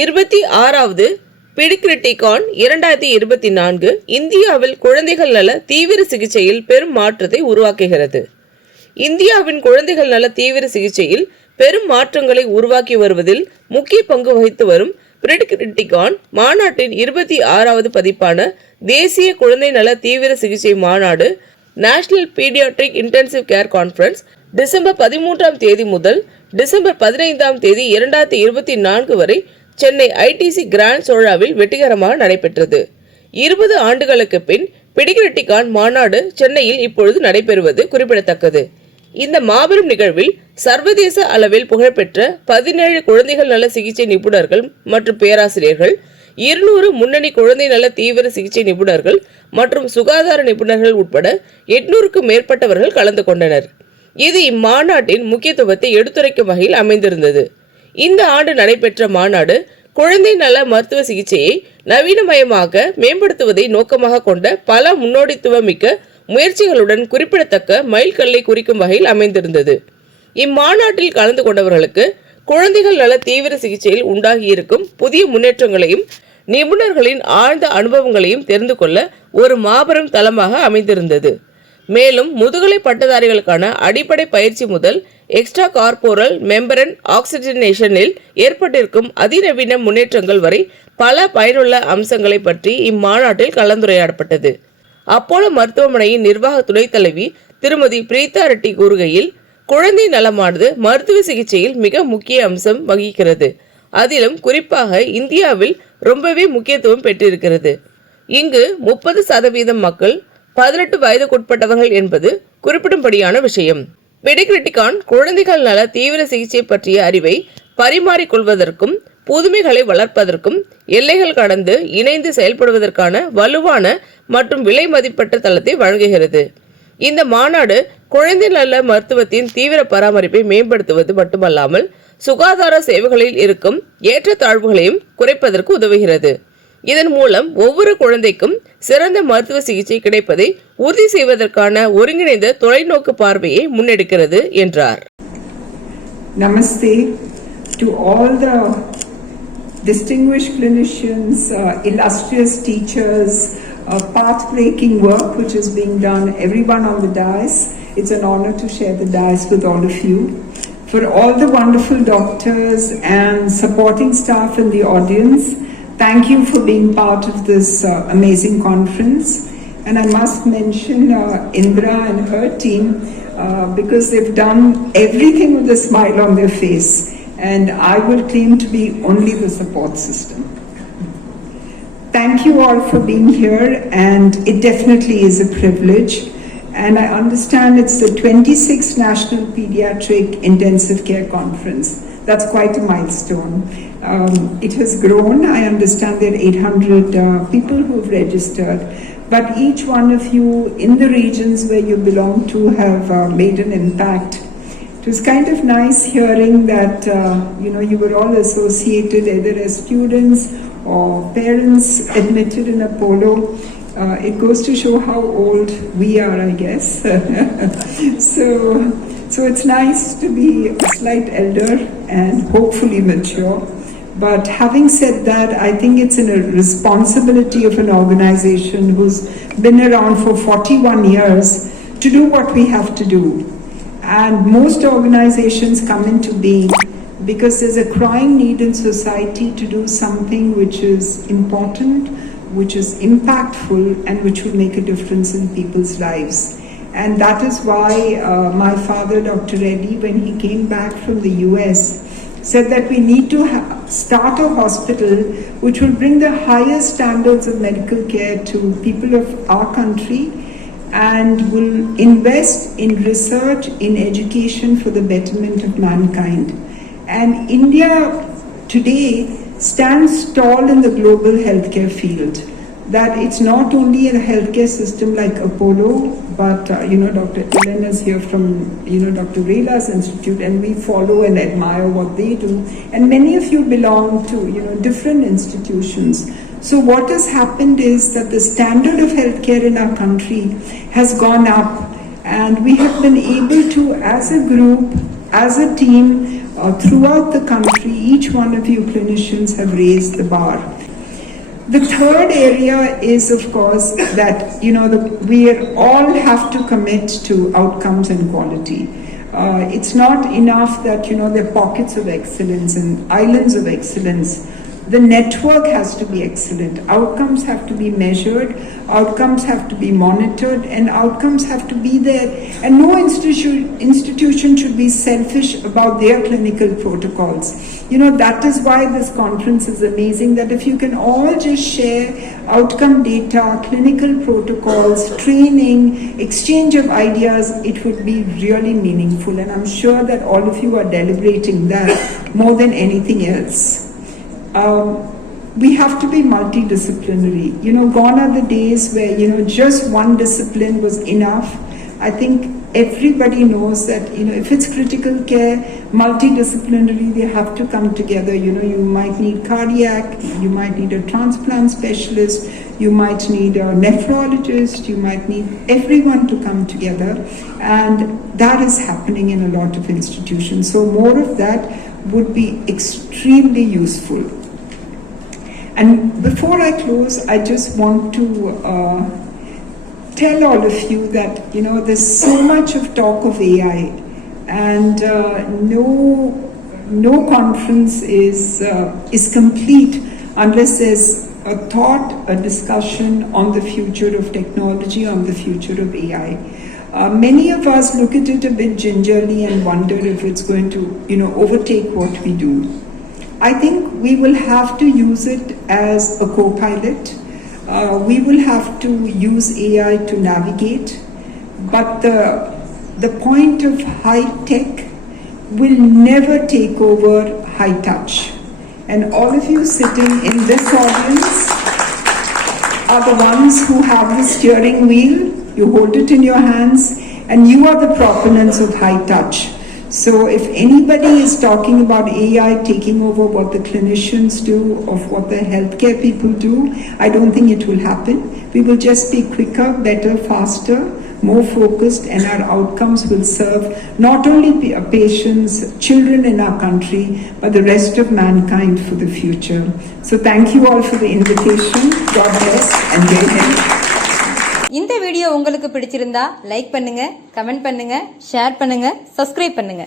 26வது PEDICRITICON 2024 இந்தியாவில் குழந்தைகள் நல தீவிர சிகிச்சையில் பெரும் மாற்றத்தை உருவாக்குகிறது. இந்தியாவின் குழந்தைகள் நல தீவிர சிகிச்சையில் பெரும் மாற்றங்களை உருவாக்கி வருவதில் முக்கிய பங்கு வகித்து வரும் PEDICRITICON மாநாட்டின் 26வது பதிப்பான தேசிய குழந்தை நல தீவிர சிகிச்சை மாநாடு national PediatricIntensive Care Conference December 13ஆம் தேதி முதல் டிசம்பர் 15ஆம் தேதி 2024 வரை சென்னை ITC கிராண்ட் சோழாவில் வெற்றிகரமாக நடைபெற்றது. 20 ஆண்டுகளுக்கு பின் PEDICRITICON மாநாடு சென்னையில் இப்பொழுது நடைபெறுவது குறிப்பிடத்தக்கது. இந்த மாபெரும் நிகழ்வில் சர்வதேச அளவில் புகழ்பெற்ற 17 குழந்தைகள் நல சிகிச்சை நிபுணர்கள் மற்றும் பேராசிரியர்கள், 200 முன்னணி குழந்தை நல தீவிர சிகிச்சை நிபுணர்கள் மற்றும் சுகாதார நிபுணர்கள் உட்பட 800க்கும் மேற்பட்டவர்கள் கலந்து கொண்டனர். இது இம்மாநாட்டின் முக்கியத்துவத்தை எடுத்துரைக்கும் வகையில் அமைந்திருந்தது. இந்த ஆண்டு நடைபெற்ற மாநாடு குழந்தை நல மருத்துவ சிகிச்சையை நவீனமயமாக மேம்படுத்துவதை நோக்கமாக கொண்ட பல முன்னோடித்துவமிக்க முயற்சிகளுடன் குறிப்பிடத்தக்க மைல்கல்லை குறிக்கும் வகையில் அமைந்திருந்தது. இம்மாநாட்டில் கலந்து கொண்டவர்களுக்கு குழந்தைகள் நல தீவிர சிகிச்சையில் உண்டாகியிருக்கும் புதிய முன்னேற்றங்களையும் நிபுணர்களின் ஆழ்ந்த அனுபவங்களையும் தெரிந்து கொள்ள ஒரு மாபெரும் தளமாக அமைந்திருந்தது. மேலும் முதுகலை பட்டதாரிகளுக்கான அடிப்படை பயிற்சி முதல் எக்ஸ்ட்ரா கார்போரல் மெம்பரன் ஆக்சிஜனேஷனில் ஏற்பட்டிருக்கும் அதிநவீன முன்னேற்றங்கள் வரை பல பயனுள்ள அம்சங்களை பற்றி இம்மாநாட்டில் கலந்துரையாடப்பட்டது. அப்போலோ மருத்துவமனையின் நிர்வாக துணைத் தலைவி திருமதி பிரீதா ரெட்டி கூறுகையில், குழந்தை நலமானது மருத்துவ சிகிச்சையில் மிக முக்கிய அம்சம் வகிக்கிறது. அதிலும் குறிப்பாக இந்தியாவில் ரொம்பவே முக்கியத்துவம் பெற்றிருக்கிறது. இங்கு 30% மக்கள் 18 வயதுக்குட்பட்டவர்கள் என்பது குறிப்பிடும்படியான விஷயம். PEDICRITICON குழந்தைகள் நல தீவிர சிகிச்சை பற்றிய அறிவை பரிமாறிக்கொள்வதற்கும் புதுமைகளை வளர்ப்பதற்கும் எல்லைகள் கடந்து இணைந்து செயல்படுவதற்கான வலுவான மற்றும் விலை மதிப்பற்ற தளத்தை வழங்குகிறது. இந்த மாநாடு குழந்தை நல மருத்துவத்தின் தீவிர பராமரிப்பை மேம்படுத்துவது மட்டுமல்லாமல் சுகாதார சேவைகளில் இருக்கும் ஏற்றத்தாழ்வுகளையும் குறைப்பதற்கு உதவுகிறது. இதன் மூலம் ஒவ்வொரு குழந்தைக்கும் சிறந்த மருத்துவ சிகிச்சை கிடைப்பதை உறுதி செய்வதற்கான ஒருங்கிணைந்த தொலைநோக்கு பார்வையை முன்னெடுக்கிறது என்றார். Namaste to all the distinguished clinicians, illustrious teachers, path-breaking work which is being done, everyone on the dais. It's an honor to share the dais with all of you. For all the wonderful doctors and supporting staff in the audience, thank you for being part of this amazing conference. And I must mention Indra and her team because they've done everything with a smile on their face. And I will claim to be only the support system. Thank you all for being here, and it definitely is a privilege. And I understand it's the 26th National Pediatric Intensive Care Conference. That's quite a milestone. It has grown. I understand there are 800 people who have registered, but each one of you in the regions where you belong to have made an impact. It was kind of nice hearing that you were all associated either as students or parents admitted in Apollo. It goes to show how old we are, I guess. So it's nice to be a slight elder and hopefully mature. But having said that, I think it's a responsibility of an organization who's been around for 41 years to do what we have to do. And most organizations come into being because there's a crying need in society to do something which is important, which is impactful, and which will make a difference in people's lives. And that is why my father, Dr. Reddy, when he came back from the US, said that we need to start a hospital which will bring the highest standards of medical care to people of our country and will invest in research, in education for the betterment of mankind. And India today stands tall in the global healthcare field. That it's not only a healthcare system like Apollo, but Dr. Ellen is here from Dr. Rela's Institute, and we follow and admire what they do. And many of you belong to different institutions. So what has happened is that the standard of healthcare in our country has gone up, and we have been able to, as a group, as a team throughout the country, each one of you clinicians have raised the bar. The third area is, of course, that we all have to commit to outcomes and quality. It's not enough that there are pockets of excellence and islands of excellence. The network has to be excellent. Outcomes have to be measured, outcomes have to be monitored, and outcomes have to be there. And no institution should be selfish about their clinical protocols. That is why this conference is amazing, that if you can all just share outcome data, clinical protocols, training, exchange of ideas, it would be really meaningful. And I'm sure that all of you are deliberating that more than anything else. We have to be multidisciplinary. Gone are the days where, just one discipline was enough. I think everybody knows that, if it's critical care, multidisciplinary, they have to come together. You might need cardiac, you might need a transplant specialist, you might need a nephrologist, you might need everyone to come together. And that is happening in a lot of institutions. So more of that would be extremely useful. And before I close, I just want to tell all of you that there's so much of talk of AI, and no conference is complete unless there's a thought, a discussion on the future of technology, on the future of AI. Many of us look at it a bit gingerly and wonder if it's going to overtake what we do. I think we will have to use it as a co-pilot. We will have to use AI to navigate, but the point of high tech will never take over high touch. And all of you sitting in this audience are the ones who have the steering wheel. You hold it in your hands, and you are the proponents of high touch. So if anybody is talking about AI taking over what the clinicians do, of what the healthcare people do, I don't think it will happen. We will just be quicker, better, faster, more focused, and our outcomes will serve not only patients, children in our country, but the rest of mankind for the future. So thank you all for the invitation. God bless and Jai Hind. இந்த வீடியோ உங்களுக்கு பிடிச்சிருந்தா லைக் பண்ணுங்க, கமெண்ட் பண்ணுங்க, ஷேர் பண்ணுங்க, சப்ஸ்கிரைப் பண்ணுங்க.